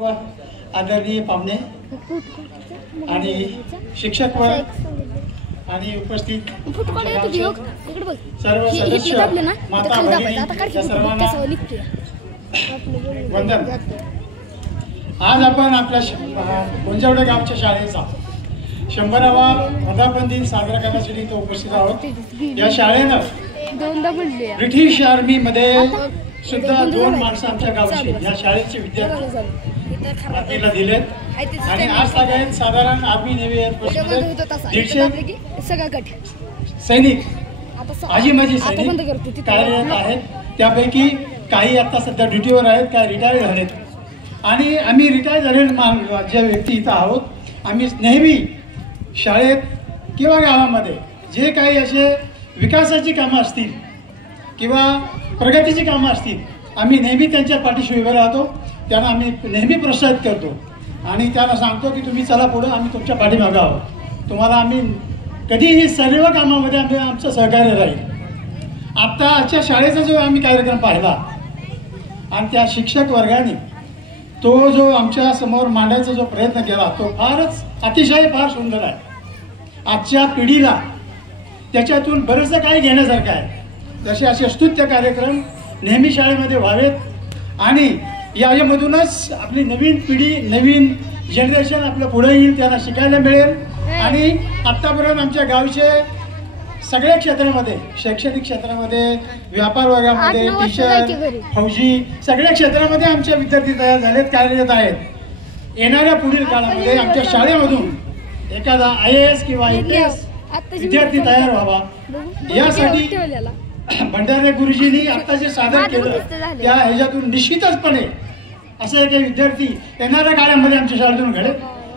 आदरणीय पाहुणे आणि शिक्षक वर्ग आणि उपस्थित सर्व सदस्य माता भगिनी सर्वांना वंदन। आज आपण आपल्या गुंजवडे गावच्या शाळेचा 100वा वर्धापन दिन साजरा करण्यासाठी इथे उपस्थित आहोत। या शाळेनं ब्रिटिश आर्मी मध्ये सुद्धा 2 माणसं आमच्या गावची या शाळेचे विद्यार्थी दिलेत आणि आज सगळ्यात साधारण आर्मी नेव्ही एअरफोर्स 150 सैनिक आजी माजी सैनिक कार्यरत आहेत। त्यापैकी काही आता सध्या ड्युटीवर आहेत, काही रिटायर झालेत आणि आम्ही रिटायर झालेले ज्या व्यक्ती इथं आहोत आम्ही नेहमी शाळेत किंवा गावामध्ये जे काही असे विकासाची कामं असतील किंवा प्रगतीची कामं असतील आम्ही नेहमी त्यांच्या पाठीशी उभे राहतो, त्यांना आम्ही नेहमी प्रोत्साहित करतो आणि त्यांना सांगतो की तुम्ही चला पुढे, आम्ही तुमच्या पाठीमागे आहोत, तुम्हाला आम्ही कधीही सर्व कामामध्ये आमचं सहकार्य राहील। आत्ताच्या शाळेचा जो आम्ही कार्यक्रम पाहिला आणि त्या शिक्षक वर्गाने तो जो आमच्या समोर मांडायचा जो प्रयत्न केला तो फार सुंदर आहे। आजच्या पिढीला त्याच्यातून बरंचसं काही घेण्यासारखं आहे। जसे असे स्तुत्य कार्यक्रम नेहमी शाळेमध्ये व्हावेत आणि यामधूनच आपली नवीन पिढी नवीन जनरेशन आपलं पुढे येईल, त्यांना शिकायला मिळेल आणि आत्तापर्यंत आमच्या गावचे सगळ्या क्षेत्रामध्ये शैक्षणिक क्षेत्रामध्ये व्यापार वर्गामध्ये टीचर फौजी सगळ्या क्षेत्रामध्ये आमचे विद्यार्थी तयार झालेत, कार्यरत आहेत। येणाऱ्या पुढील काळामध्ये आमच्या शाळेमधून एखादा IAS किंवा IPS विद्यार्थी तयार व्हावा यासाठी भंडारे गुरुजींनी आता जे सादर केलं त्या ह्याच्यातून निश्चितचपणे असे काही विद्यार्थी येणाऱ्या काळामध्ये आमच्या शाळेतून घडेल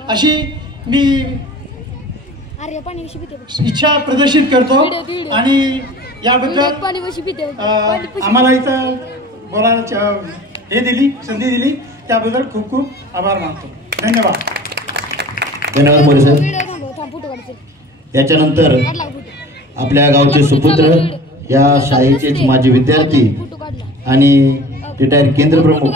अशी मी इच्छा प्रदर्शित करतो आणि याबद्दल आम्हाला इथं बोलायला संधी दिली त्याबद्दल खूप खूप आभार मानतो। धन्यवाद। धन्यवाद मोरे साहेब। याच्यानंतर आपल्या गावचे सुपुत्र या शाळेचेच माजी विद्यार्थी आणि रिटायर केंद्र प्रमुख